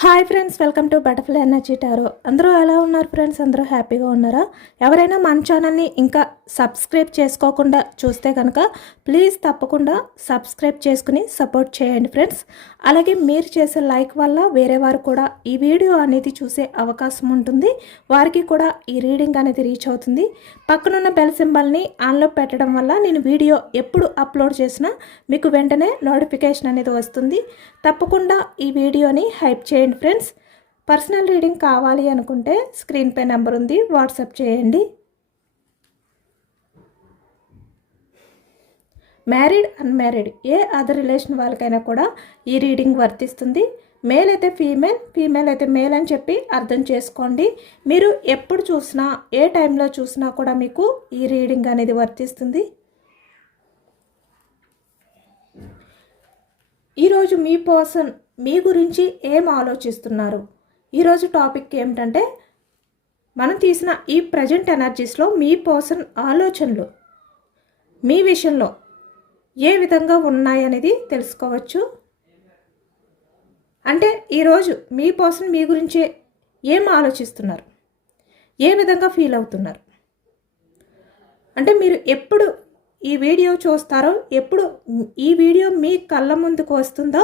Hi friends, welcome to butterfly energy tarot. అందరూ ఎలా ఉన్నారు ఫ్రెండ్స్? అందరూ హ్యాపీగా ఉన్నారా? ఎవరైనా మన ఛానల్ని ఇంకా సబ్స్క్రైబ్ చేసుకోకుండా చూస్తే కనుక ప్లీజ్ తప్పకుండా సబ్స్క్రైబ్ చేసుకుని సపోర్ట్ చేయండి ఫ్రెండ్స్. అలాగే మీరు చేసే లైక్ వల్ల వేరే వారు కూడా ఈ వీడియో అనేది చూసే అవకాశం ఉంటుంది. వారికి కూడా ఈ రీడింగ్ అనేది రీచ్ అవుతుంది. పక్కనున్న బెల్ సింబల్ని ఆన్లో పెట్టడం వల్ల నేను వీడియో ఎప్పుడు అప్లోడ్ చేసినా మీకు వెంటనే నోటిఫికేషన్ అనేది వస్తుంది. తప్పకుండా ఈ వీడియోని హైప్ చేయండి ఫ్రెండ్స్. పర్సనల్ రీడింగ్ కావాలి అనుకుంటే స్క్రీన్ పై నెంబర్ ఉంది, వాట్సాప్ చేయండి. మ్యారీడ్, అన్మ్యారీడ్ ఏ అదర్ రిలేషన్ వాళ్ళకైనా కూడా ఈ రీడింగ్ వర్తిస్తుంది. మేల్ అయితే ఫీమేల్, ఫీమేల్ అయితే మేల్ అని చెప్పి అర్థం చేసుకోండి. మీరు ఎప్పుడు చూసినా ఏ టైంలో చూసినా కూడా మీకు ఈ రీడింగ్ అనేది వర్తిస్తుంది. ఈరోజు మీ పర్సన్ మీ గురించి ఏం ఆలోచిస్తున్నారు? ఈరోజు టాపిక్ ఏమిటంటే, మనం తీసిన ఈ ప్రజెంట్ ఎనర్జీస్లో మీ పర్సన్ ఆలోచనలు మీ విషయంలో ఏ విధంగా ఉన్నాయనేది తెలుసుకోవచ్చు. అంటే ఈరోజు మీ పర్సన్ మీ గురించి ఏం ఆలోచిస్తున్నారు, ఏ విధంగా ఫీల్ అవుతున్నారు. అంటే మీరు ఎప్పుడు ఈ వీడియో చూస్తారో, ఎప్పుడు ఈ వీడియో మీ కళ్ళ ముందుకు వస్తుందో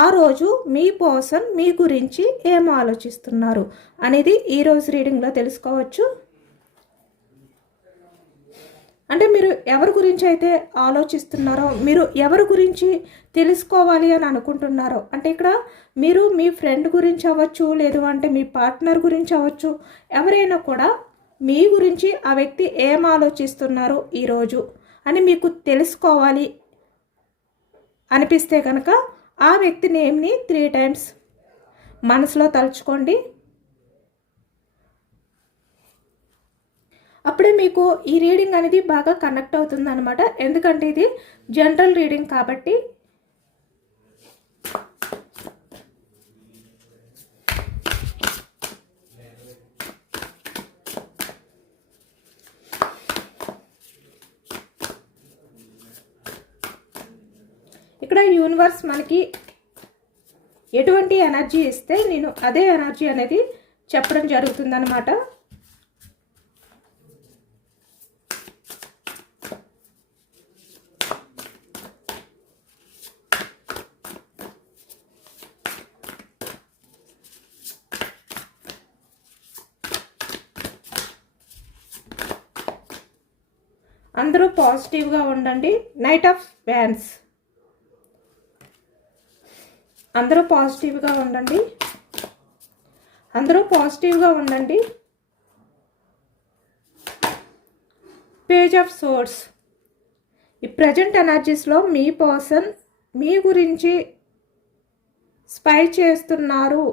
ఆ రోజు మీ పర్సన్ మీ గురించి ఏం ఆలోచిస్తున్నారు అనేది ఈరోజు రీడింగ్లో తెలుసుకోవచ్చు. అంటే మీరు ఎవరి గురించి అయితే ఆలోచిస్తున్నారో, మీరు ఎవరి గురించి తెలుసుకోవాలి అని అనుకుంటున్నారో, అంటే ఇక్కడ మీరు మీ ఫ్రెండ్ గురించి అవ్వచ్చు, లేదు అంటే మీ పార్ట్నర్ గురించి అవ్వచ్చు, ఎవరైనా కూడా మీ గురించి ఆ వ్యక్తి ఏం ఆలోచిస్తున్నారు ఈరోజు అని మీకు తెలుసుకోవాలి అనిపిస్తే కనుక ఆ వ్యక్తి నేమ్ని 3 times మనసులో తలుచుకోండి. అప్పుడే మీకు ఈ రీడింగ్ అనేది బాగా కనెక్ట్ అవుతుంది అనమాట. ఎందుకంటే ఇది జనరల్ రీడింగ్ కాబట్టి. ఇక్కడ యూనివర్స్ మనకి ఎటువంటి ఎనర్జీ ఇస్తే నేను అదే ఎనర్జీ అనేది చెప్పడం జరుగుతుందన్నమాట. అందరూ పాజిటివ్గా ఉండండి. Knight of wands. అందరూ పాజిటివ్గా ఉండండి. అందరూ పాజిటివ్గా ఉండండి. Page of swords. ఈ ప్రజెంట్ ఎనర్జీస్లో మీ పర్సన్ మీ గురించి స్పై చేస్తున్నారు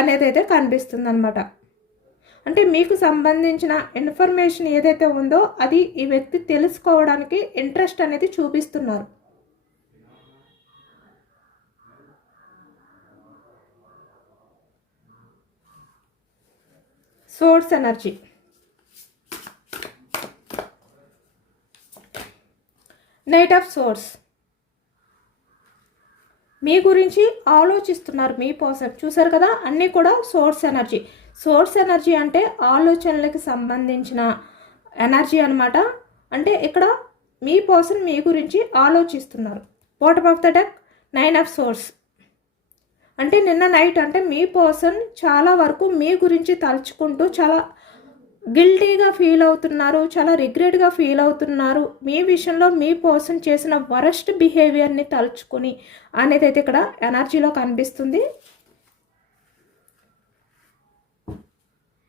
అనేది అయితే కనిపిస్తుంది అనమాట. అంటే మీకు సంబంధించిన ఇన్ఫర్మేషన్ ఏదైతే ఉందో అది ఈ వ్యక్తి తెలుసుకోవడానికి ఇంట్రెస్ట్ అనేది చూపిస్తున్నారు. Source energy. Night of source. మీ గురించి ఆలోచిస్తున్నారు మీ పర్సన్. చూసారు కదా, అన్నీ కూడా సోర్స్ ఎనర్జీ. సోర్స్ ఎనర్జీ అంటే ఆలోచనలకు సంబంధించిన ఎనర్జీ అనమాట. అంటే ఇక్కడ మీ పర్సన్ మీ గురించి ఆలోచిస్తున్నారు. Bottom of the deck 9 of swords. అంటే నిన్న నైట్ అంటే మీ పర్సన్ చాలా వరకు మీ గురించి తలుచుకుంటూ చాలా గిల్టీగా ఫీల్ అవుతున్నారు, చాలా రిగ్రెట్గా ఫీల్ అవుతున్నారు. మీ విషయంలో మీ పర్సన్ చేసిన వరస్ట్ బిహేవియర్ని తలుచుకొని అనేది అయితే ఇక్కడ ఎనర్జీలో కనిపిస్తుంది.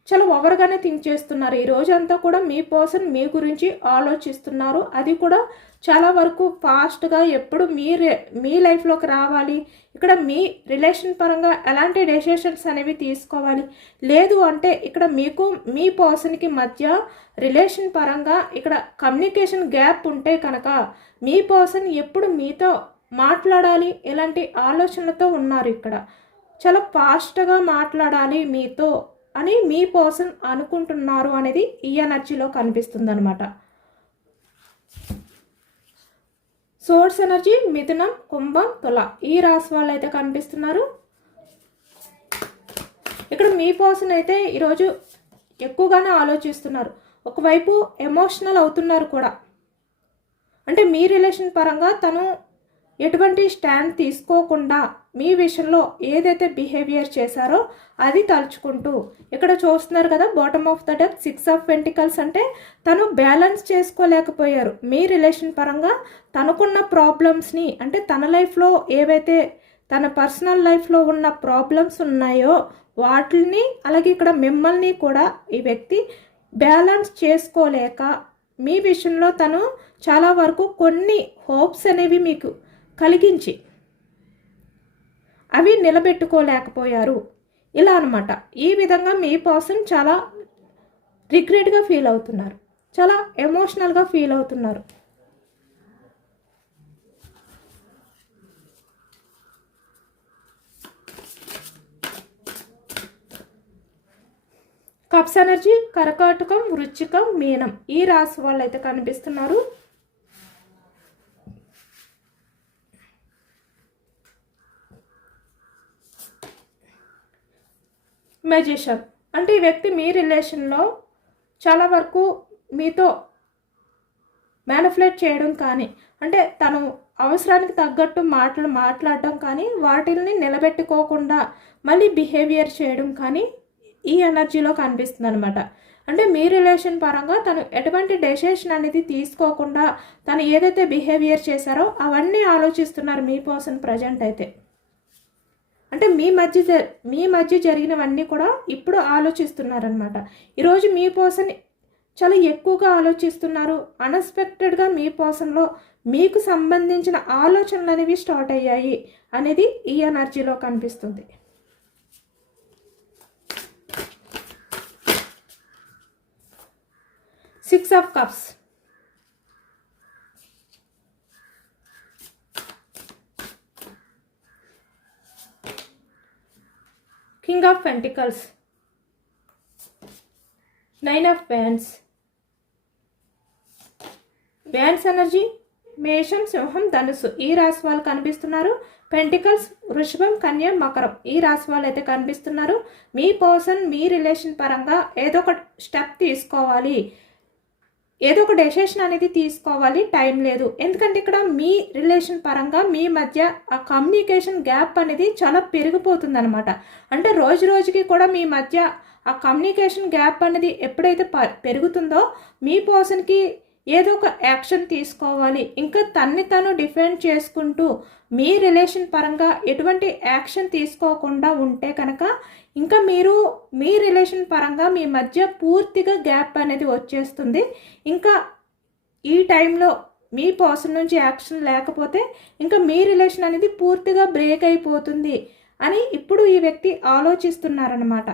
చాలా ఓవర్గానే థింక్ చేస్తున్నారు. ఈ రోజంతా కూడా మీ పర్సన్ మీ గురించి ఆలోచిస్తున్నారు. అది కూడా చాలా వరకు ఫాస్ట్గా ఎప్పుడు మీ లైఫ్లోకి రావాలి, ఇక్కడ మీ రిలేషన్ పరంగా ఎలాంటి డెసిషన్స్ అనేవి తీసుకోవాలి, లేదు అంటే ఇక్కడ మీకు మీ పర్సన్కి మధ్య రిలేషన్ పరంగా ఇక్కడ కమ్యూనికేషన్ గ్యాప్ ఉంటే కనుక మీ పర్సన్ ఎప్పుడు మీతో మాట్లాడాలి ఇలాంటి ఆలోచనలతో ఉన్నారు. ఇక్కడ చాలా ఫాస్ట్గా మాట్లాడాలి మీతో అని మీ పర్సన్ అనుకుంటున్నారు అనేది ఈ ఎనర్జీలో కనిపిస్తుంది అనమాట. సోర్స్ ఎనర్జీ మిథునం, కుంభం, తుల ఈ రాశి వాళ్ళు అయితే కనిపిస్తున్నారు. మీ పర్సన్ అయితే ఈరోజు ఎక్కువగానే ఆలోచిస్తున్నారు. ఒకవైపు ఎమోషనల్ అవుతున్నారు కూడా. అంటే మీ రిలేషన్ పరంగా తను ఎటువంటి స్టాండ్ తీసుకోకుండా మీ విషయంలో ఏదైతే బిహేవియర్ చేశారో అది తలుచుకుంటూ, ఇక్కడ చూస్తున్నారు కదా bottom of the deck 6 of pentacles, అంటే తను బ్యాలెన్స్ చేసుకోలేకపోయారు మీ రిలేషన్ పరంగా. తనకున్న ప్రాబ్లమ్స్ని, అంటే తన లైఫ్లో ఏవైతే తన పర్సనల్ లైఫ్లో ఉన్న ప్రాబ్లమ్స్ ఉన్నాయో వాటిని, అలాగే ఇక్కడ మిమ్మల్ని కూడా ఈ వ్యక్తి బ్యాలెన్స్ చేసుకోలేక మీ విషయంలో తను చాలా వరకు కొన్ని హోప్స్ అనేవి మీకు కలిగించి అవి నిలబెట్టుకోలేకపోయారు. ఇలా అనమాట. ఈ విధంగా మీ పర్సన్ చాలా రిగ్రెట్గా ఫీల్ అవుతున్నారు, చాలా ఎమోషనల్గా ఫీల్ అవుతున్నారు. కప్స్ ఎనర్జీ కర్కాటకం, వృశ్చికం, మీనం ఈ రాశి వాళ్ళు అయితే కనిపిస్తున్నారు. మెజిషియన్, అంటే ఈ వ్యక్తి మీ రిలేషన్లో చాలా వరకు మీతో మ్యానిపులేట్ చేయడం కానీ, అంటే తను అవసరానికి తగ్గట్టు మాట్లాడడం కానీ, వాటిని నిలబెట్టుకోకుండా మళ్ళీ బిహేవియర్ చేయడం కానీ ఈ ఎనర్జీలో కనిపిస్తుంది అనమాట. అంటే మీ రిలేషన్ పరంగా తను ఎటువంటి డెసిషన్ అనేది తీసుకోకుండా తను ఏదైతే బిహేవియర్ చేశారో అవన్నీ ఆలోచిస్తున్నారు మీ పర్సన్ ప్రజెంట్ అయితే. అంటే మీ మధ్య జరిగినవన్నీ కూడా ఇప్పుడు ఆలోచిస్తున్నారనమాట. ఈరోజు మీ పర్సన్ చాలా ఎక్కువగా ఆలోచిస్తున్నారు. అన్ఎక్స్పెక్టెడ్గా మీ పర్సన్లో మీకు సంబంధించిన ఆలోచనలు అనేవి స్టార్ట్ అయ్యాయి అనేది ఈ ఎనర్జీలో కనిపిస్తుంది. Six of cups, king of pentacles, 9 of wands. Wands energy మేషం, సింహం, ధనుసు ఈ రాశి వాళ్ళు కనిపిస్తున్నారు. పెంటికల్స్ వృషభం, కన్య, మకరం ఈ రాశి వాళ్ళు అయితే కనిపిస్తున్నారు. మీ పర్సన్ మీ రిలేషన్ పరంగా ఏదో ఒక స్టెప్ తీసుకోవాలి, ఏదో ఒక డెసిషన్ అనేది తీసుకోవాలి, టైం లేదు. ఎందుకంటే ఇక్కడ మీ రిలేషన్ పరంగా మీ మధ్య ఆ కమ్యూనికేషన్ గ్యాప్ అనేది చాలా పెరిగిపోతుంది అనమాట. అంటే రోజు రోజుకి కూడా మీ మధ్య ఆ కమ్యూనికేషన్ గ్యాప్ అనేది ఎప్పుడైతే పెరుగుతుందో మీ పర్సన్కి ఏదో ఒక యాక్షన్ తీసుకోవాలి. ఇంకా తన్ని తను డిఫెండ్ చేసుకుంటూ మీ రిలేషన్ పరంగా ఎటువంటి యాక్షన్ తీసుకోకుండా ఉంటే కనుక ఇంకా మీరు మీ రిలేషన్ పరంగా మీ మధ్య పూర్తిగా గ్యాప్ అనేది వచ్చేస్తుంది. ఇంకా ఈ టైంలో మీ పర్సన్ నుంచి యాక్షన్ లేకపోతే ఇంకా మీ రిలేషన్ అనేది పూర్తిగా బ్రేక్ అయిపోతుంది అని ఇప్పుడు ఈ వ్యక్తి ఆలోచిస్తున్నారన్నమాట.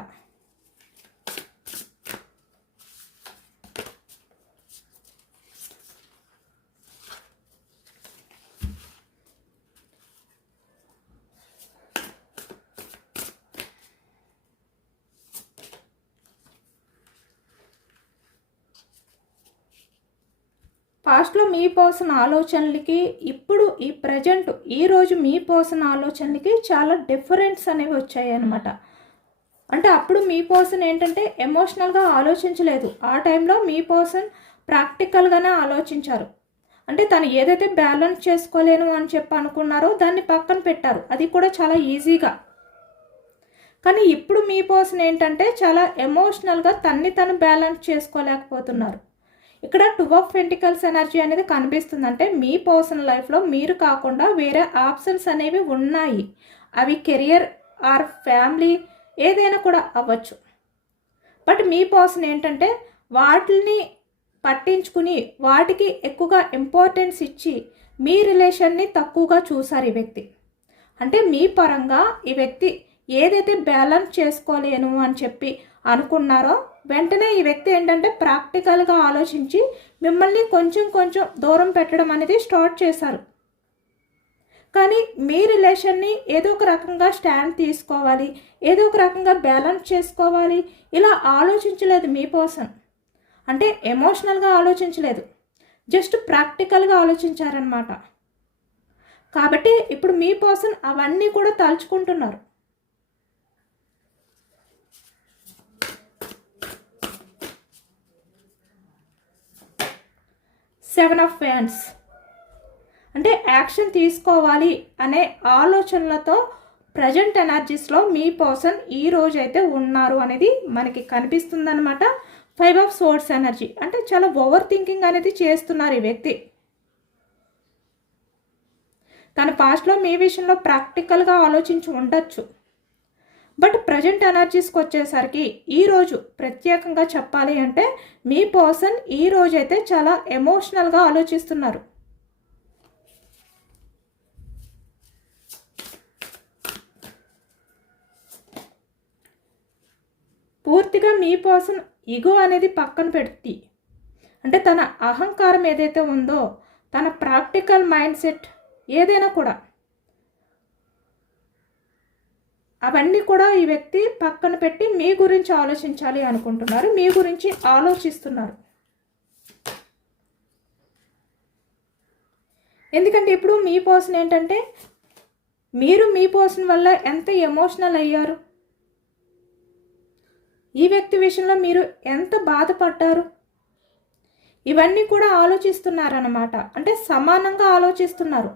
పాస్ట్లో మీ పర్సన్ ఆలోచనలకి ఇప్పుడు ఈ ప్రజెంట్ ఈరోజు మీ పర్సన్ ఆలోచనలకి చాలా డిఫరెన్స్ అనేవి వచ్చాయి అన్నమాట. అంటే అప్పుడు మీ పర్సన్ ఏంటంటే ఎమోషనల్గా ఆలోచించలేదు. ఆ టైంలో మీ పర్సన్ ప్రాక్టికల్గానే ఆలోచించారు. అంటే తను ఏదైతే బ్యాలెన్స్ చేసుకోలేను అని చెప్పి అనుకున్నారో దాన్ని పక్కన పెట్టారు, అది కూడా చాలా ఈజీగా. కానీ ఇప్పుడు మీ పర్సన్ ఏంటంటే చాలా ఎమోషనల్గా తన్ని తను బ్యాలెన్స్ చేసుకోలేకపోతున్నారు. ఇక్కడ 2 ఆఫ్ పెంటికల్స్ ఎనర్జీ అనేది కనిపిస్తుంది. అంటే మీ పర్సనల్ లైఫ్లో మీరు కాకుండా వేరే ఆప్షన్స్ అనేవి ఉన్నాయి. అవి కెరియర్ ఆర్ ఫ్యామిలీ ఏదైనా కూడా అవ్వచ్చు. బట్ మీ పర్సన్ ఏంటంటే వాటిని పట్టించుకుని వాటికి ఎక్కువగా ఇంపార్టెన్స్ ఇచ్చి మీ రిలేషన్ని తక్కువగా చూసారు ఈ వ్యక్తి. అంటే మీ పరంగా ఈ వ్యక్తి ఏదైతే బ్యాలెన్స్ చేసుకోలేను అని చెప్పి అనుకున్నారో వెంటనే ఈ వ్యక్తి ఏంటంటే ప్రాక్టికల్గా ఆలోచించి మిమ్మల్ని కొంచెం కొంచెం దూరం పెట్టడం అనేది స్టార్ట్ చేశారు. కానీ మీ రిలేషన్ని ఏదో ఒక రకంగా స్టాండ్ తీసుకోవాలి, ఏదో ఒక రకంగా బ్యాలెన్స్ చేసుకోవాలి ఇలా ఆలోచించలేదు మీ పర్సన్. అంటే ఎమోషనల్గా ఆలోచించలేదు, జస్ట్ ప్రాక్టికల్గా ఆలోచించారనమాట. కాబట్టి ఇప్పుడు మీ పర్సన్ అవన్నీ కూడా తలుచుకుంటున్నారు. 7 ఆఫ్ వ్యాండ్స్. అంటే యాక్షన్ తీసుకోవాలి అనే ఆలోచనలతో ప్రజెంట్ ఎనర్జీస్లో మీ పర్సన్ ఈ రోజైతే ఉన్నారు అనేది మనకి కనిపిస్తుందన్నమాట. 5 ఆఫ్ సోర్డ్స్ ఎనర్జీ అంటే చాలా ఓవర్ థింకింగ్ అనేది చేస్తున్నారు ఈ వ్యక్తి. తన పాస్ట్లో మీ విషయంలో ప్రాక్టికల్గా ఆలోచించి ఉండొచ్చు. బట్ ప్రజెంట్ ఎనర్జీస్కి వచ్చేసరికి ఈరోజు ప్రత్యేకంగా చెప్పాలి అంటే మీ పర్సన్ ఈ రోజైతే చాలా ఎమోషనల్గా ఆలోచిస్తున్నారు. పూర్తిగా మీ పర్సన్ ఈగో అనేది పక్కన పెట్టి అంటే తన అహంకారం ఏదైతే ఉందో, తన ప్రాక్టికల్ మైండ్ సెట్ ఏదైనా కూడా అవన్నీ కూడా ఈ వ్యక్తి పక్కన పెట్టి మీ గురించి ఆలోచించాలి అనుకుంటున్నారు, మీ గురించి ఆలోచిస్తున్నారు. ఎందుకంటే ఇప్పుడు మీ పర్సన్ ఏంటంటే మీరు మీ పర్సన్ వల్ల ఎంత ఎమోషనల్ అయ్యారు, ఈ వ్యక్తి విషయంలో మీరు ఎంత బాధపడ్డారు, ఇవన్నీ కూడా ఆలోచిస్తున్నారన్నమాట. అంటే సమానంగా ఆలోచిస్తున్నారు.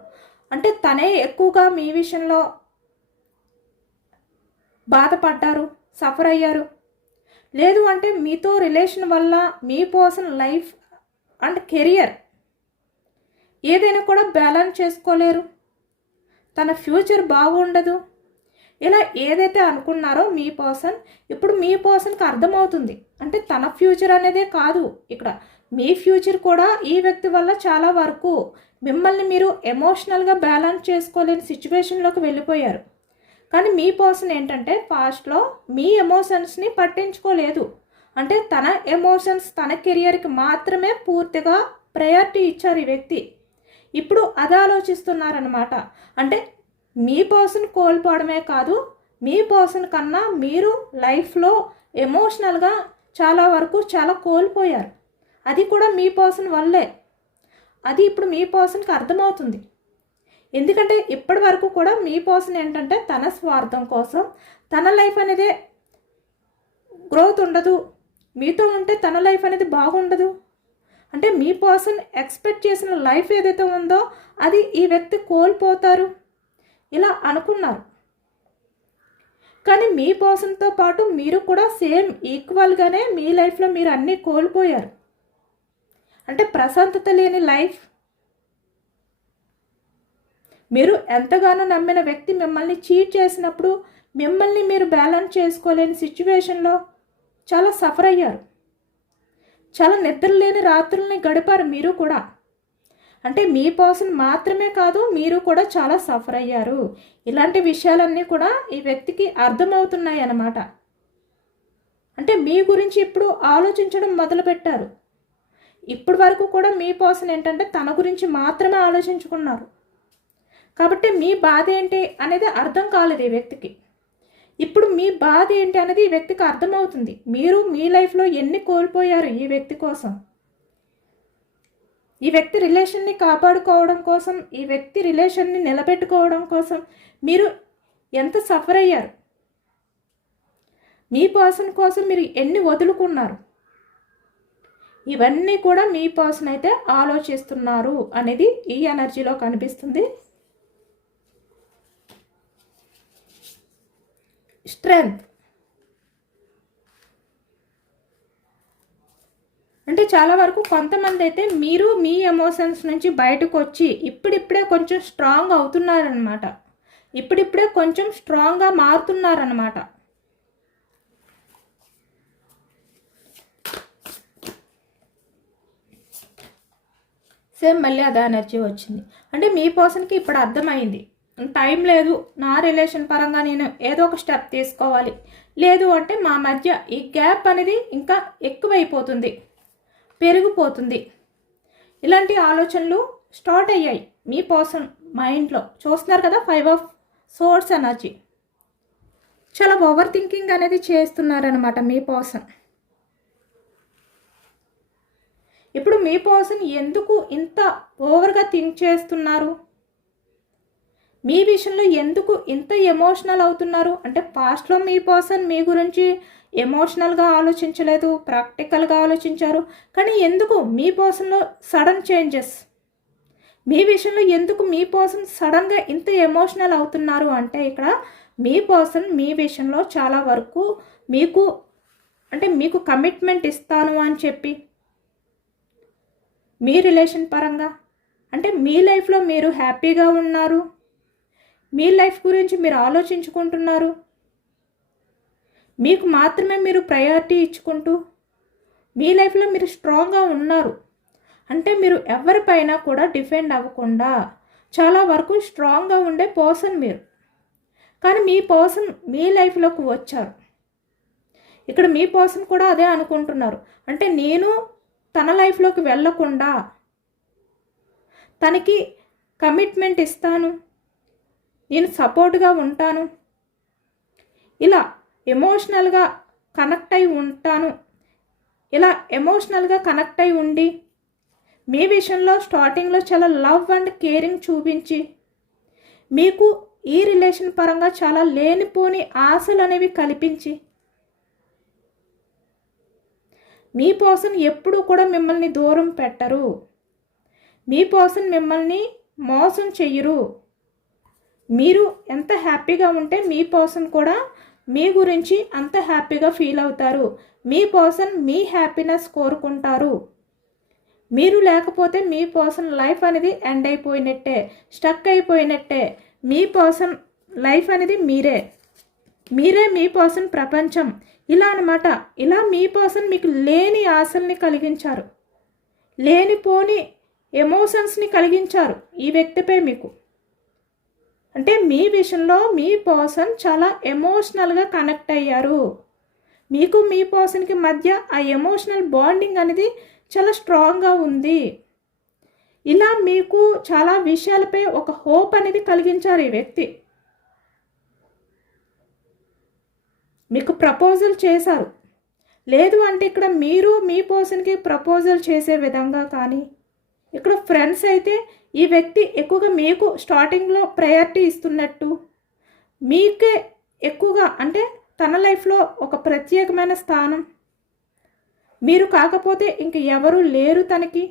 అంటే తనే ఎక్కువగా మీ విషయంలో బాధపడ్డారు, సఫర్ అయ్యారు. లేదు అంటే మీతో రిలేషన్ వల్ల మీ పర్సన్ లైఫ్ అండ్ కెరియర్ ఏదైనా కూడా బ్యాలెన్స్ చేసుకోలేరు, తన ఫ్యూచర్ బాగుండదు. ఇలా ఏదైతే అనుకున్నారో మీ పర్సన్ ఇప్పుడు మీ పర్సన్కి అర్థమవుతుంది. అంటే తన ఫ్యూచర్ అనేదే కాదు, ఇక్కడ మీ ఫ్యూచర్ కూడా ఈ వ్యక్తి వల్ల చాలా వరకు మిమ్మల్ని మీరు ఎమోషనల్గా బ్యాలెన్స్ చేసుకోలేని సిచ్యువేషన్లోకి వెళ్ళిపోయారు. కానీ మీ పర్సన్ ఏంటంటే పాస్ట్లో మీ ఎమోషన్స్ని పట్టించుకోలేదు. అంటే తన ఎమోషన్స్ తన కెరియర్కి మాత్రమే పూర్తిగా ప్రయారిటీ ఇచ్చారు ఈ వ్యక్తి. ఇప్పుడు అది ఆలోచిస్తున్నారనమాట. అంటే మీ పర్సన్ కోల్పోవడమే కాదు, మీ పర్సన్ కన్నా మీరు లైఫ్లో ఎమోషనల్గా చాలా వరకు చాలా కోల్పోయారు. అది కూడా మీ పర్సన్ వల్లే. అది ఇప్పుడు మీ పర్సన్కి అర్థమవుతుంది. ఎందుకంటే ఇప్పటి వరకు కూడా మీ పర్సన్ ఏంటంటే తన స్వార్థం కోసం తన లైఫ్ అనేది గ్రోత్ ఉండదు, మీతో ఉంటే తన లైఫ్ అనేది బాగుండదు. అంటే మీ పర్సన్ ఎక్స్పెక్ట్ చేసిన లైఫ్ ఏదైతే ఉందో అది ఈ వ్యక్తి కోల్పోతారు ఇలా అనుకున్నారు. కానీ మీ పర్సన్తో పాటు మీరు కూడా సేమ్ ఈక్వల్గానే మీ లైఫ్లో మీరు అన్నీ కోల్పోయారు. అంటే ప్రశాంతత లేని లైఫ్, మీరు ఎంతగానో నమ్మిన వ్యక్తి మిమ్మల్ని చీట్ చేసినప్పుడు మిమ్మల్ని మీరు బ్యాలెన్స్ చేసుకోలేని సిచ్యువేషన్లో చాలా సఫర్ అయ్యారు. చాలా నిద్రలేని రాత్రుల్ని గడిపారు మీరు కూడా. అంటే మీ పర్సన్ మాత్రమే కాదు, మీరు కూడా చాలా సఫర్ అయ్యారు. ఇలాంటి విషయాలన్నీ కూడా ఈ వ్యక్తికి అర్థమవుతున్నాయి అన్నమాట. అంటే మీ గురించి ఇప్పుడు ఆలోచించడం మొదలుపెట్టారు. ఇప్పటి వరకు కూడా మీ పర్సన్ ఏంటంటే తన గురించి మాత్రమే ఆలోచించుకున్నారు. కాబట్టి మీ బాధ ఏంటి అనేది అర్థం కాలేదు ఈ వ్యక్తికి. ఇప్పుడు మీ బాధ ఏంటి అనేది ఈ వ్యక్తికి అర్థమవుతుంది. మీరు మీ లైఫ్లో ఎన్ని కోల్పోయారు ఈ వ్యక్తి కోసం, ఈ వ్యక్తి రిలేషన్ని కాపాడుకోవడం కోసం, ఈ వ్యక్తి రిలేషన్ని నిలబెట్టుకోవడం కోసం మీరు ఎంత సఫర్ అయ్యారు, మీ పర్సన్ కోసం మీరు ఎన్ని వదులుకున్నారు, ఇవన్నీ కూడా మీ పర్సన్ అయితే ఆలోచిస్తున్నారు అనేది ఈ ఎనర్జీలో కనిపిస్తుంది. స్ట్రెంగ్త్ అంటే చాలా వరకు కొంతమంది అయితే మీరు మీ ఎమోషన్స్ నుంచి బయటకు వచ్చి ఇప్పుడిప్పుడే కొంచెం స్ట్రాంగ్ అవుతున్నారనమాట. ఇప్పుడిప్పుడే కొంచెం స్ట్రాంగ్గా మారుతున్నారనమాట. సేమ్ మళ్ళీ అదే ఎనర్జీ వచ్చింది. అంటే మీ పర్సన్కి ఇప్పుడు అర్థమైంది, టైం లేదు, నా రిలేషన్ పరంగా నేను ఏదో ఒక స్టెప్ తీసుకోవాలి, లేదు అంటే మా మధ్య ఈ గ్యాప్ అనేది ఇంకా ఎక్కువైపోతుంది, పెరిగిపోతుంది. ఇలాంటి ఆలోచనలు స్టార్ట్ అయ్యాయి మీ పర్సన్ మైండ్లో. చూస్తున్నారు కదా 5 ఆఫ్ సోర్స్ ఎనర్జీ. చాలా ఓవర్ థింకింగ్ అనేది చేస్తున్నారనమాట మీ పర్సన్. ఇప్పుడు మీ పర్సన్ ఎందుకు ఇంత ఓవర్గా థింక్ చేస్తున్నారు, మీ విషయంలో ఎందుకు ఇంత ఎమోషనల్ అవుతున్నారు అంటే పాస్ట్లో మీ పర్సన్ మీ గురించి ఎమోషనల్గా ఆలోచించలేదు, ప్రాక్టికల్గా ఆలోచించారు. కానీ ఎందుకు మీ పర్సన్లో సడన్ చేంజెస్, మీ విషయంలో ఎందుకు మీ పర్సన్ సడన్గా ఇంత ఎమోషనల్ అవుతున్నారు అంటే ఇక్కడ మీ పర్సన్ మీ విషయంలో చాలా వరకు మీకు కమిట్మెంట్ ఇస్తాను అని చెప్పి మీ రిలేషన్ పరంగా అంటే మీ లైఫ్లో మీరు హ్యాపీగా ఉన్నారు, మీ లైఫ్ గురించి మీరు ఆలోచించుకుంటున్నారు, మీకు మాత్రమే మీరు ప్రయారిటీ ఇచ్చుకుంటూ మీ లైఫ్లో మీరు స్ట్రాంగ్గా ఉన్నారు. అంటే మీరు ఎవరిపైన కూడా డిపెండ్ అవ్వకుండా చాలా వరకు స్ట్రాంగ్గా ఉండే పర్సన్ మీరు. కానీ మీ పర్సన్ మీ లైఫ్లోకి వచ్చారు. ఇక్కడ మీ పర్సన్ కూడా అదే అనుకుంటున్నారు. అంటే నేను తన లైఫ్లోకి వెళ్ళకుండా తనకి కమిట్మెంట్ ఇస్తాను, నేను సపోర్ట్గా ఉంటాను, ఇలా ఎమోషనల్గా కనెక్ట్ అయి ఉంటాను, ఇలా ఎమోషనల్గా కనెక్ట్ అయి ఉండి మీ విషయంలో స్టార్టింగ్లో చాలా లవ్ అండ్ కేరింగ్ చూపించి మీకు ఈ రిలేషన్ పరంగా చాలా లేనిపోని ఆశలు అనేవి కల్పించి మీ పర్సన్ ఎప్పుడూ కూడా మిమ్మల్ని దూరం పెట్టరు, మీ పర్సన్ మిమ్మల్ని మోసం చెయ్యరు. మీరు ఎంత హ్యాపీగా ఉంటే మీ పర్సన్ కూడా మీ గురించి అంత హ్యాపీగా ఫీల్ అవుతారు. మీ పర్సన్ మీ హ్యాపీనెస్ కోరుకుంటారు. మీరు లేకపోతే మీ పర్సన్ లైఫ్ అనేది ఎండ్ అయిపోయినట్టే, స్టక్ అయిపోయినట్టే. మీ పర్సన్ లైఫ్ అనేది మీరే మీ పర్సన్ ప్రపంచం. ఇలా అనమాట. ఇలా మీ పర్సన్ మీకు లేని ఆశల్ని కలిగించారు, లేనిపోని ఎమోషన్స్ని కలిగించారు ఈ వ్యక్తిపై మీకు. అంటే మీ విషయంలో మీ పర్సన్ చాలా ఎమోషనల్గా కనెక్ట్ అయ్యారు. మీకు మీ పర్సన్కి మధ్య ఆ ఎమోషనల్ బాండింగ్ అనేది చాలా స్ట్రాంగ్గా ఉంది. ఇలా మీకు చాలా విషయాలపై ఒక హోప్ అనేది కలిగించారు ఈ వ్యక్తి. మీకు ప్రపోజల్ చేశారు. లేదు అంటే ఇక్కడ మీరు మీ పర్సన్కి ప్రపోజల్ చేసే విధంగా కానీ, ఇక్కడ ఫ్రెండ్స్ అయితే ఈ వ్యక్తి ఎక్కువగా మీకు స్టార్టింగ్లో ప్రయారిటీ ఇస్తున్నట్టు, మీకే ఎక్కువగా అంటే తన లైఫ్లో ఒక ప్రత్యేకమైన స్థానం, మీరు కాకపోతే ఇంక ఎవరు లేరు తనకి,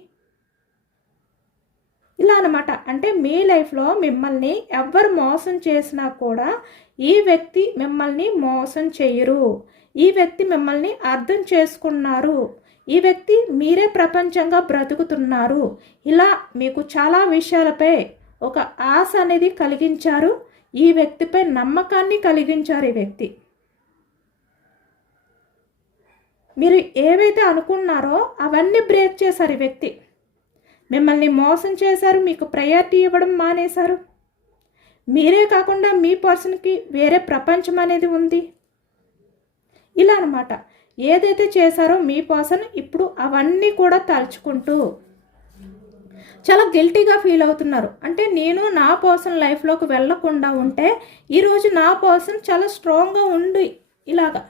ఇలా అనమాట. అంటే మీ లైఫ్లో మిమ్మల్ని ఎవరు మోసం చేసినా కూడా ఈ వ్యక్తి మిమ్మల్ని మోసం చేయరు. ఈ వ్యక్తి మిమ్మల్ని అర్థం చేసుకున్నారు. ఈ వ్యక్తి మీరే ప్రపంచంగా బ్రతుకుతున్నారు. ఇలా మీకు చాలా విషయాలపై ఒక ఆశ అనేది కలిగించారు. ఈ వ్యక్తిపై నమ్మకాన్ని కలిగించారు ఈ వ్యక్తి. మీరు ఏవైతే అనుకున్నారో అవన్నీ బ్రేక్ చేశారు ఈ వ్యక్తి. మిమ్మల్ని మోసం చేశారు, మీకు ప్రయారిటీ ఇవ్వడం మానేశారు. మీరే కాకుండా మీ పర్సన్కి వేరే ప్రపంచం అనేది ఉంది. ఇలా అనమాట. ఏదైతే చేశారో మీ పర్సన్ ఇప్పుడు అవన్నీ కూడా తలుచుకుంటూ చాలా గిల్టీగా ఫీల్ అవుతున్నారు. అంటే నేను నా పర్సన్ లైఫ్లోకి వెళ్ళకుండా ఉంటే ఈరోజు నా పర్సన్ చాలా స్ట్రాంగ్గా ఉండి ఇలాగా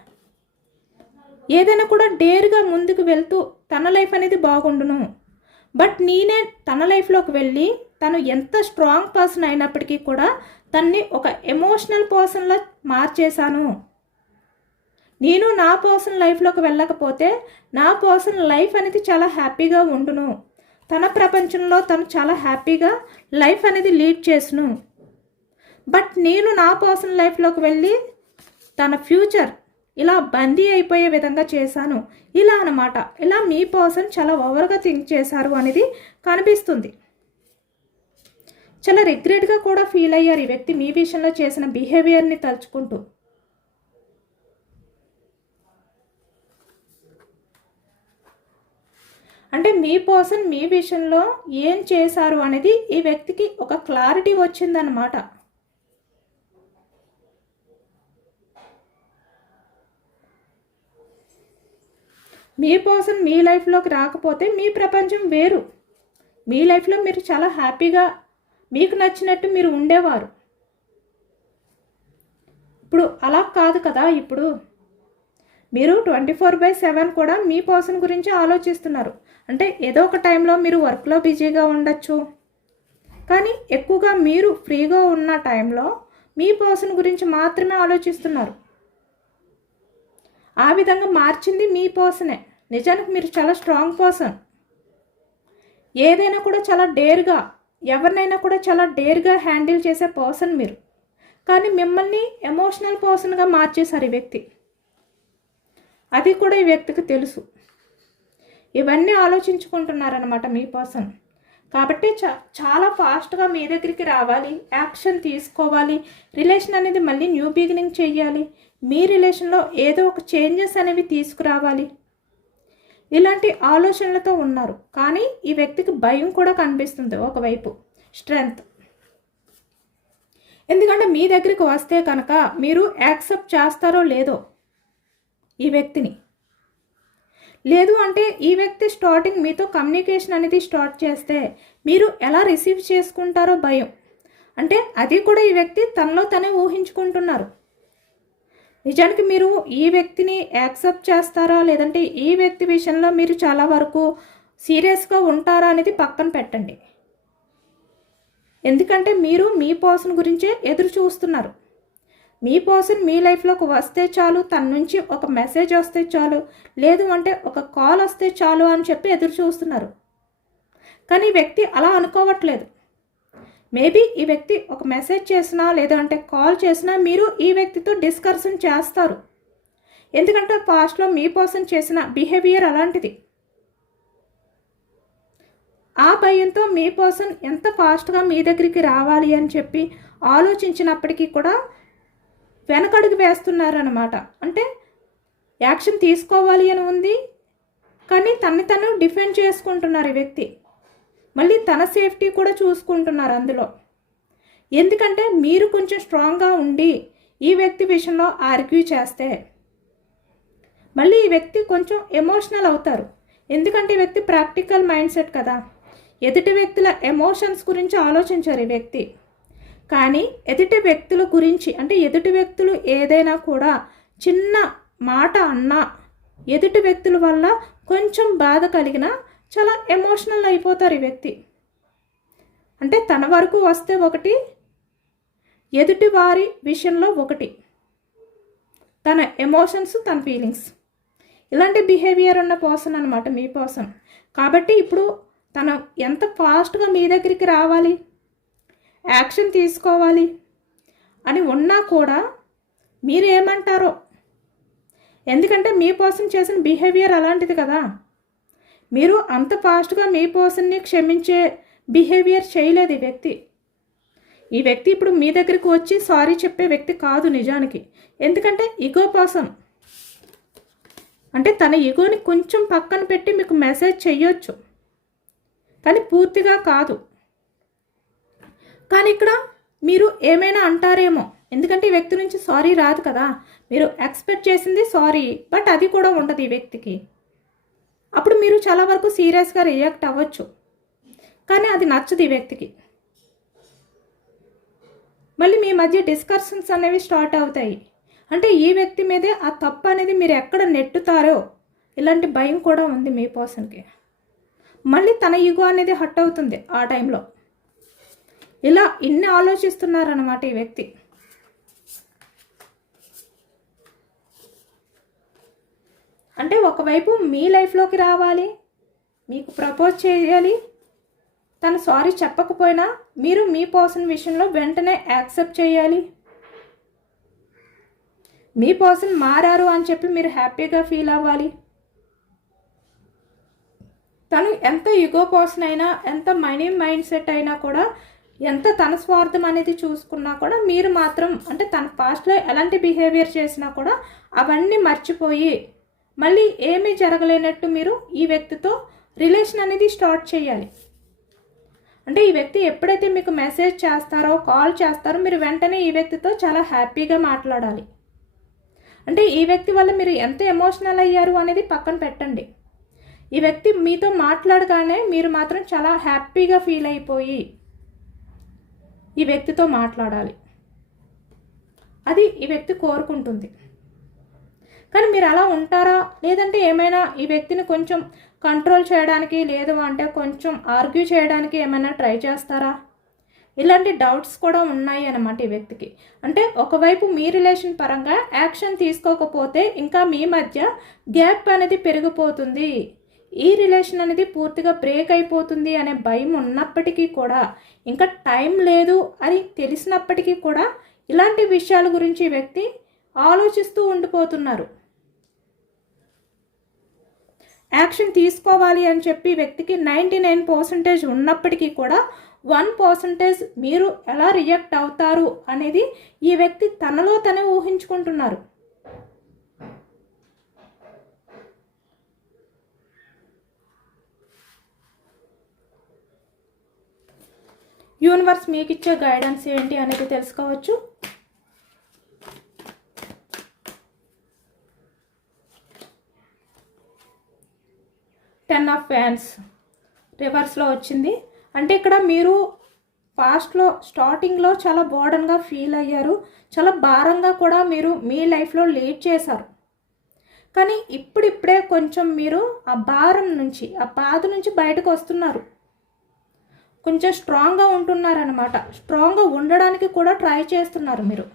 ఏదైనా కూడా డేర్గా ముందుకు వెళ్తూ తన లైఫ్ అనేది బాగుండును. బట్ నేనే తన లైఫ్లోకి వెళ్ళి తను ఎంత స్ట్రాంగ్ పర్సన్ అయినప్పటికీ కూడా తన్ని ఒక ఎమోషనల్ పర్సన్లా మార్చేశాను. నేను నా పర్సన్ లైఫ్లోకి వెళ్ళకపోతే నా పర్సన్ లైఫ్ అనేది చాలా హ్యాపీగా ఉండును. తన ప్రపంచంలో తను చాలా హ్యాపీగా లైఫ్ అనేది లీడ్ చేసును. బట్ నేను నా పర్సన్ లైఫ్లోకి వెళ్ళి తన ఫ్యూచర్ ఇలా బందీ అయిపోయే విధంగా చేశాను. ఇలా అన్నమాట. ఇలా మీ పర్సన్ చాలా ఓవర్గా థింక్ చేశారు అనేది కనిపిస్తుంది. చాలా రిగ్రెట్గా కూడా ఫీల్ అయ్యారు ఈ వ్యక్తి మీ విషయంలో చేసిన బిహేవియర్ని తలుచుకుంటూ. అంటే మీ పర్సన్ మీ విషయంలో ఏం చేశారు అనేది ఈ వ్యక్తికి ఒక క్లారిటీ వచ్చిందన్నమాట. మీ పర్సన్ మీ లైఫ్లోకి రాకపోతే మీ ప్రపంచం వేరు. మీ లైఫ్లో మీరు చాలా హ్యాపీగా మీకు నచ్చినట్టు మీరు ఉండేవారు. ఇప్పుడు అలా కాదు కదా. ఇప్పుడు మీరు 24/7 కూడా మీ పర్సన్ గురించి ఆలోచిస్తున్నారు. అంటే ఏదో ఒక టైంలో మీరు వర్క్లో బిజీగా ఉండొచ్చు, కానీ ఎక్కువగా మీరు ఫ్రీగా ఉన్న టైంలో మీ పర్సన్ గురించి మాత్రమే ఆలోచిస్తున్నారు. ఆ విధంగా మార్చింది మీ పర్సనే. నిజానికి మీరు చాలా స్ట్రాంగ్ పర్సన్. ఏదైనా కూడా చాలా డేర్గా, ఎవరినైనా కూడా చాలా డేర్గా హ్యాండిల్ చేసే పర్సన్ మీరు. కానీ మిమ్మల్ని ఎమోషనల్ పర్సన్గా మార్చేశారు ఈ వ్యక్తి. అది కూడా ఈ వ్యక్తికి తెలుసు. ఇవన్నీ ఆలోచించుకుంటున్నారనమాట మీ పర్సన్. కాబట్టి చాలా ఫాస్ట్గా మీ దగ్గరికి రావాలి, యాక్షన్ తీసుకోవాలి, రిలేషన్ అనేది మళ్ళీ న్యూ బిగినింగ్ చేయాలి, మీ రిలేషన్లో ఏదో ఒక చేంజెస్ అనేవి తీసుకురావాలి, ఇలాంటి ఆలోచనలతో ఉన్నారు. కానీ ఈ వ్యక్తికి భయం కూడా కనిపిస్తుంది ఒకవైపు, స్ట్రెంగ్త్. ఎందుకంటే మీ దగ్గరికి వస్తే కనుక మీరు యాక్సెప్ట్ చేస్తారో లేదో ఈ వ్యక్తిని. లేదు అంటే ఈ వ్యక్తి స్టార్టింగ్ మీతో కమ్యూనికేషన్ అనేది స్టార్ట్ చేస్తే మీరు ఎలా రిసీవ్ చేసుకుంటారో భయం. అంటే అది కూడా ఈ వ్యక్తి తనలో తనే ఊహించుకుంటున్నారు. నిజానికి మీరు ఈ వ్యక్తిని యాక్సెప్ట్ చేస్తారా లేదంటే ఈ వ్యక్తి విషయంలో మీరు చాలా వరకు సీరియస్గా ఉంటారా అనేది పక్కన పెట్టండి. ఎందుకంటే మీరు మీ పర్సన్ గురించే ఎదురు చూస్తున్నారు. మీ పర్సన్ మీ లైఫ్లోకి వస్తే చాలు, తన నుంచి ఒక మెసేజ్ వస్తే చాలు, లేదు అంటే ఒక కాల్ వస్తే చాలు అని చెప్పి ఎదురు చూస్తున్నారు. కానీ ఈ వ్యక్తి అలా అనుకోవట్లేదు. మేబీ ఈ వ్యక్తి ఒక మెసేజ్ చేసినా లేదంటే కాల్ చేసినా మీరు ఈ వ్యక్తితో డిస్కషన్ చేస్తారు. ఎందుకంటే పాస్ట్లో మీ పర్సన్ చేసిన బిహేవియర్ అలాంటిది. ఆ భయంతో మీ పర్సన్ ఎంత ఫాస్ట్గా మీ దగ్గరికి రావాలి అని చెప్పి ఆలోచించినప్పటికీ కూడా వెనకడుగు వేస్తున్నారన్నమాట. అంటే యాక్షన్ తీసుకోవాలి అని ఉంది, కానీ తను డిఫెండ్ చేసుకుంటున్నారు ఈ వ్యక్తి. మళ్ళీ తన సేఫ్టీ కూడా చూసుకుంటున్నారు అందులో. ఎందుకంటే మీరు కొంచెం స్ట్రాంగ్గా ఉండి ఈ వ్యక్తి విషయంలో ఆర్గ్యూ చేస్తే మళ్ళీ ఈ వ్యక్తి కొంచెం ఎమోషనల్ అవుతారు. ఎందుకంటే ఈ వ్యక్తి ప్రాక్టికల్ మైండ్ సెట్ కదా. ఎదుటి వ్యక్తుల ఎమోషన్స్ గురించి ఆలోచించారు ఈ వ్యక్తి. కానీ ఎదుటి వ్యక్తుల గురించి, అంటే ఎదుటి వ్యక్తులు ఏదైనా కూడా చిన్న మాట అన్నా ఎదుటి వ్యక్తుల వల్ల కొంచెం బాధ కలిగినా చాలా ఎమోషనల్ అయిపోతారు ఈ వ్యక్తి. అంటే తన వరకు వస్తే ఒకటి, ఎదుటి వారి విషయంలో ఒకటి, తన ఎమోషన్స్, తన ఫీలింగ్స్, ఇలాంటి బిహేవియర్ ఉన్న పర్సన్ అనమాట మీ పర్సన్. కాబట్టి ఇప్పుడు తను ఎంత ఫాస్ట్గా మీ దగ్గరికి రావాలి, యాక్షన్ తీసుకోవాలి అని ఉన్నా కూడా మీరేమంటారో. ఎందుకంటే మీ పర్సన్ చేసిన బిహేవియర్ అలాంటిది కదా. మీరు అంత ఫాస్ట్గా మీ పర్సన్ని క్షమించే బిహేవియర్ చేయలేదు ఈ వ్యక్తి. ఈ వ్యక్తి ఇప్పుడు మీ దగ్గరికి వచ్చి సారీ చెప్పే వ్యక్తి కాదు నిజానికి. ఎందుకంటే ఈగో పర్సన్. అంటే తన ఈగోని కొంచెం పక్కన పెట్టి మీకు మెసేజ్ చేయొచ్చు, కానీ పూర్తిగా కాదు. కానీ ఇక్కడ మీరు ఏమైనా అంటారేమో, ఎందుకంటే ఈ వ్యక్తి నుంచి సారీ రాదు కదా. మీరు ఎక్స్పెక్ట్ చేసింది సారీ, బట్ అది కూడా ఉండదు ఈ వ్యక్తికి. అప్పుడు మీరు చాలా వరకు సీరియస్గా రియాక్ట్ అవ్వచ్చు, కానీ అది నచ్చదు ఈ వ్యక్తికి. మళ్ళీ మీ మధ్య డిస్కషన్స్ అనేవి స్టార్ట్ అవుతాయి. అంటే ఈ వ్యక్తి మీదే ఆ తప్పు అనేది మీరు ఎక్కడ నెట్టుతారో ఇలాంటి భయం కూడా ఉంది మీ పర్సన్కి. మళ్ళీ తన ఈగో అనేది హట్ అవుతుంది ఆ టైంలో. ఇలా ఇన్ని ఆలోచిస్తున్నారన్నమాట ఈ వ్యక్తి. అంటే ఒకవైపు మీ లైఫ్లోకి రావాలి, మీకు ప్రపోజ్ చేయాలి, తను సారీ చెప్పకపోయినా మీరు మీ పర్సన్ విషయంలో వెంటనే యాక్సెప్ట్ చేయాలి. మీ పర్సన్ మారారు అని చెప్పి మీరు హ్యాపీగా ఫీల్ అవ్వాలి. తను ఎంత ఈగో పర్సన్ అయినా, ఎంత మనీ మైండ్ సెట్ అయినా కూడా, ఎంత తన స్వార్థం అనేది చూసుకున్నా కూడా మీరు మాత్రం, అంటే తన పాస్ట్లో ఎలాంటి బిహేవియర్ చేసినా కూడా అవన్నీ మర్చిపోయి మళ్ళీ ఏమీ జరగలేనట్టు మీరు ఈ వ్యక్తితో రిలేషన్ అనేది స్టార్ట్ చేయాలి. అంటే ఈ వ్యక్తి ఎప్పుడైతే మీకు మెసేజ్ చేస్తారో, కాల్ చేస్తారో, మీరు వెంటనే ఈ వ్యక్తితో చాలా హ్యాపీగా మాట్లాడాలి. అంటే ఈ వ్యక్తి వల్ల మీరు ఎంత ఎమోషనల్ అయ్యారు అనేది పక్కన పెట్టండి. ఈ వ్యక్తి మీతో మాట్లాడగానే మీరు మాత్రం చాలా హ్యాపీగా ఫీల్ అయిపోయి ఈ వ్యక్తితో మాట్లాడాలి. అది ఈ వ్యక్తి కోరుకుంటుంది. కానీ మీరు అలా ఉంటారా, లేదంటే ఏమైనా ఈ వ్యక్తిని కొంచెం కంట్రోల్ చేయడానికి, లేదు అంటే కొంచెం ఆర్గ్యూ చేయడానికి ఏమైనా ట్రై చేస్తారా? ఇలాంటి డౌట్స్ కూడా ఉన్నాయి అన్నమాట ఈ వ్యక్తికి. అంటే ఒకవైపు మీ రిలేషన్ పరంగా యాక్షన్ తీసుకోకపోతే ఇంకా మీ మధ్య గ్యాప్ అనేది పెరిగిపోతుంది, ఈ రిలేషన్ అనేది పూర్తిగా బ్రేక్ అయిపోతుంది అనే భయం ఉన్నప్పటికీ కూడా, ఇంకా టైం లేదు అని తెలిసినప్పటికీ కూడా ఇలాంటి విషయాల గురించి ఈ వ్యక్తి ఆలోచిస్తూ ఉండిపోతున్నారు. యాక్షన్ తీసుకోవాలి అని చెప్పి వ్యక్తికి 99% ఉన్నప్పటికీ కూడా 1% మీరు ఎలా రియాక్ట్ అవుతారు అనేది ఈ వ్యక్తి తనలో తనే ఊహించుకుంటున్నారు. యూనివర్స్ మీకు ఇచ్చే గైడెన్స్ ఏంటి అనేది తెలుసుకోవచ్చు. టెన్ ఆఫ్ ఫ్యాన్స్ రివర్స్లో వచ్చింది. అంటే ఇక్కడ మీరు పాస్ట్లో స్టార్టింగ్లో చాలా బర్డన్గా ఫీల్ అయ్యారు, చాలా భారంగా కూడా మీరు మీ లైఫ్లో లీడ్ చేశారు. కానీ ఇప్పుడిప్పుడే కొంచెం మీరు ఆ భారం నుంచి, ఆ బాధ నుంచి బయటకు వస్తున్నారు. కొంచెం స్ట్రాంగ్గా ఉంటున్నారనమాట. స్ట్రాంగ్గా ఉండడానికి కూడా ట్రై చేస్తున్నారు మీరు.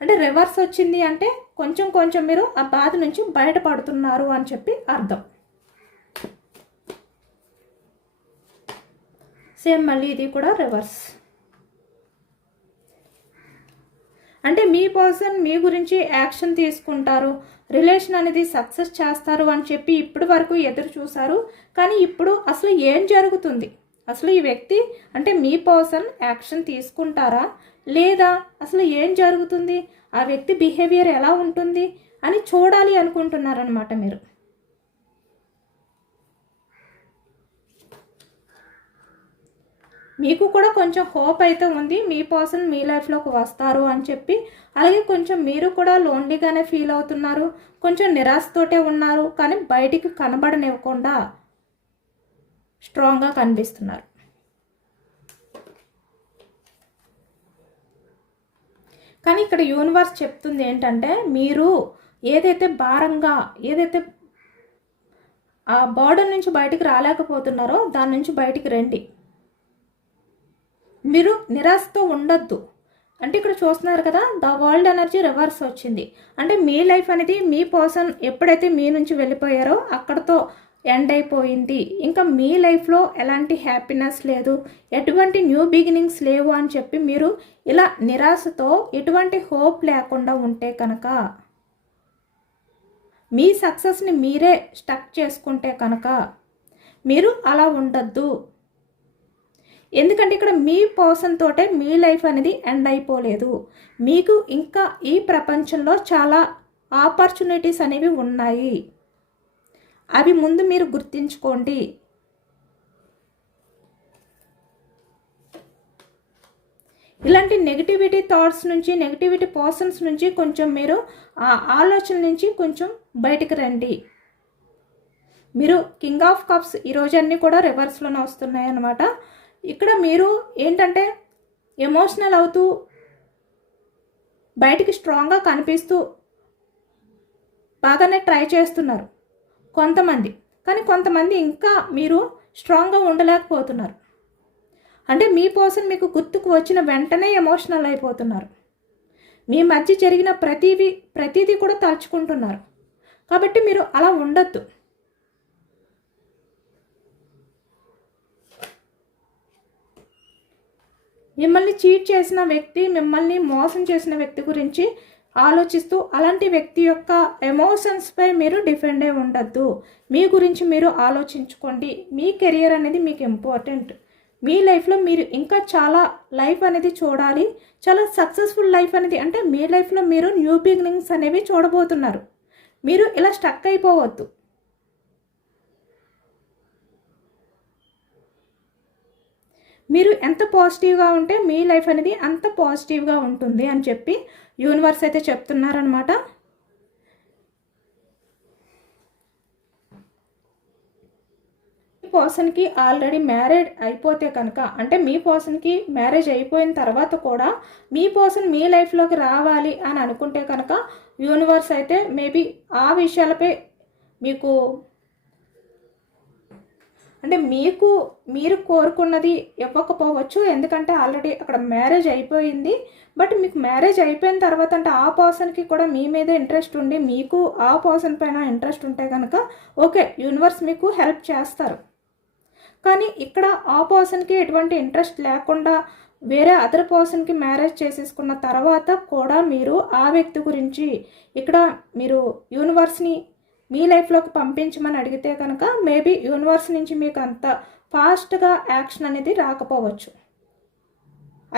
అంటే రివర్స్ వచ్చింది అంటే కొంచెం మీరు ఆ బాధ నుంచి బయటపడుతున్నారు అని చెప్పి అర్థం. సేమ్ మళ్ళీ ఇది కూడా రివర్స్. అంటే మీ పర్సన్ మీ గురించి యాక్షన్ తీసుకుంటారు, రిలేషన్ అనేది సక్సెస్ చేస్తారు అని చెప్పి ఇప్పటి వరకు ఎదురు చూశారు. కానీ ఇప్పుడు అసలు ఏం జరుగుతుంది, అసలు ఈ వ్యక్తి అంటే మీ పర్సన్ యాక్షన్ తీసుకుంటారా లేదా, అసలు ఏం జరుగుతుంది, ఆ వ్యక్తి బిహేవియర్ ఎలా ఉంటుంది అని చూడాలి అనుకుంటున్నారనమాట మీరు. మీకు కూడా కొంచెం హోప్ అయితే ఉంది, మీ పర్సన్ మీ లైఫ్లోకి వస్తారు అని చెప్పి. అలాగే కొంచెం మీరు కూడా లోన్లీగానే ఫీల్ అవుతున్నారు, కొంచెం నిరాశతోటే ఉన్నారు, కానీ బయటికి కనబడనివ్వకుండా స్ట్రాంగ్గా కనిపిస్తున్నారు. కానీ ఇక్కడ యూనివర్స్ చెప్తుంది ఏంటంటే, మీరు ఏదైతే భారంగా, ఏదైతే ఆ బర్డన్ నుంచి బయటికి రాలేకపోతున్నారో దాని నుంచి బయటికి రండి. మీరు నిరాశతో ఉండొద్దు. అంటే ఇక్కడ చూస్తున్నారు కదా, ద వరల్డ్ ఎనర్జీ రివర్స్ వచ్చింది. అంటే మీ లైఫ్ అనేది మీ పర్సన్ ఎప్పుడైతే మీ నుంచి వెళ్ళిపోయారో అక్కడతో ఎండ్ అయిపోయింది. ఇంకా మీ లైఫ్లో ఎలాంటి హ్యాపీనెస్ లేదు, ఎటువంటి న్యూ బిగినింగ్స్ లేవు అని చెప్పి మీరు ఇలా నిరాశతో ఎటువంటి హోప్ లేకుండా ఉంటే కనుక, మీ సక్సెస్ని మీరే స్టక్ చేసుకుంటే కనుక మీరు అలా ఉండొద్దు. ఎందుకంటే ఇక్కడ మీ పర్సన్ తోటే మీ లైఫ్ అనేది ఎండ్ అయిపోలేదు. మీకు ఇంకా ఈ ప్రపంచంలో చాలా ఆపర్చునిటీస్ అనేవి ఉన్నాయి, అవి ముందు మీరు గుర్తించుకోండి. ఇలాంటి నెగిటివిటీ థాట్స్ నుంచి, నెగిటివిటీ పర్సన్స్ నుంచి కొంచెం మీరు ఆ ఆలోచన నుంచి కొంచెం బయటికి రండి. మీరు కింగ్ ఆఫ్ కప్స్ ఈరోజు అన్నీ కూడా రివర్స్లోనే వస్తున్నాయి అన్నమాట. ఇక్కడ మీరు ఏంటంటే ఎమోషనల్ అవుతూ బయటికి స్ట్రాంగ్గా కనిపిస్తూ బాగానే ట్రై చేస్తున్నారు కొంతమంది, కానీ కొంతమంది ఇంకా మీరు స్ట్రాంగ్గా ఉండలేకపోతున్నారు. అంటే మీ పర్సన్ మీకు గుర్తుకు వచ్చిన వెంటనే ఎమోషనల్ అయిపోతున్నారు. మీ మధ్య జరిగిన ప్రతిదీ కూడా తలుచుకుంటున్నారు. కాబట్టి మీరు అలా ఉండొద్దు. మిమ్మల్ని చీట్ చేసిన వ్యక్తి, మిమ్మల్ని మోసం చేసిన వ్యక్తి గురించి ఆలోచిస్తూ అలాంటి వ్యక్తి యొక్క ఎమోషన్స్పై మీరు డిపెండ్ అయి ఉండద్దు. మీ గురించి మీరు ఆలోచించుకోండి. మీ కెరియర్ అనేది మీకు ఇంపార్టెంట్. మీ లైఫ్లో మీరు ఇంకా చాలా లైఫ్ అనేది చూడాలి, చాలా సక్సెస్ఫుల్ లైఫ్ అనేది. అంటే మీ లైఫ్లో మీరు న్యూ బిగినింగ్స్ అనేవి చూడబోతున్నారు. మీరు ఇలా స్టక్ అయిపోవద్దు. మీరు ఎంత పాజిటివ్గా ఉంటే మీ లైఫ్ అనేది అంత పాజిటివ్గా ఉంటుంది అని చెప్పి యూనివర్స్ అయితే చెప్తున్నారనమాట. మీ పర్సన్కి ఆల్రెడీ మ్యారేజ్ అయిపోతే కనుక, అంటే మీ పర్సన్కి మ్యారేజ్ అయిపోయిన తర్వాత కూడా మీ పర్సన్ మీ లైఫ్లోకి రావాలి అని అనుకుంటే కనుక యూనివర్స్ అయితే మేబీ ఆ విషయాలపై మీకు అంటే మీరు కోరుకున్నది ఇవ్వకపోవచ్చు, ఎందుకంటే ఆల్రెడీ అక్కడ మ్యారేజ్ అయిపోయింది. బట్ మీకు మ్యారేజ్ అయిపోయిన తర్వాత అంటే ఆ పర్సన్కి కూడా మీ మీద ఇంట్రెస్ట్ ఉండి మీకు ఆ పర్సన్ పైన ఇంట్రెస్ట్ ఉంటే కనుక ఓకే, యూనివర్స్ మీకు హెల్ప్ చేస్తారు. కానీ ఇక్కడ ఆ పర్సన్కి ఎటువంటి ఇంట్రెస్ట్ లేకుండా వేరే అదర్ పర్సన్కి మ్యారేజ్ చేసేసుకున్న తర్వాత కూడా మీరు ఆ వ్యక్తి గురించి ఇక్కడ మీరు యూనివర్స్ని మీ లైఫ్లోకి పంపించమని అడిగితే కనుక మేబీ యూనివర్స్ నుంచి మీకు అంత ఫాస్ట్గా యాక్షన్ అనేది రాకపోవచ్చు.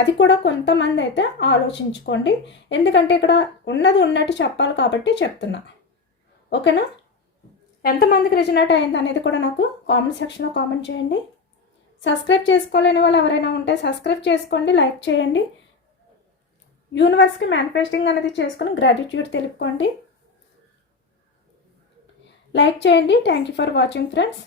అది కూడా కొంతమంది అయితే ఆలోచించుకోండి, ఎందుకంటే ఇక్కడ ఉన్నది ఉన్నట్టు చెప్పాలి కాబట్టి చెప్తున్నా. ఓకేనా? ఎంతమందికి రెజనేట్ అయింది అనేది కూడా నాకు కామెంట్ సెక్షన్లో కామెంట్ చేయండి. సబ్స్క్రైబ్ చేసుకోలేని వాళ్ళు ఎవరైనా ఉంటే సబ్స్క్రైబ్ చేసుకోండి, లైక్ చేయండి. యూనివర్స్కి మేనిఫెస్టింగ్ అనేది చేసుకుని గ్రాటిట్యూడ్ తెలుపుకోండి. లైక్ చేయండి. Thank you for watching friends.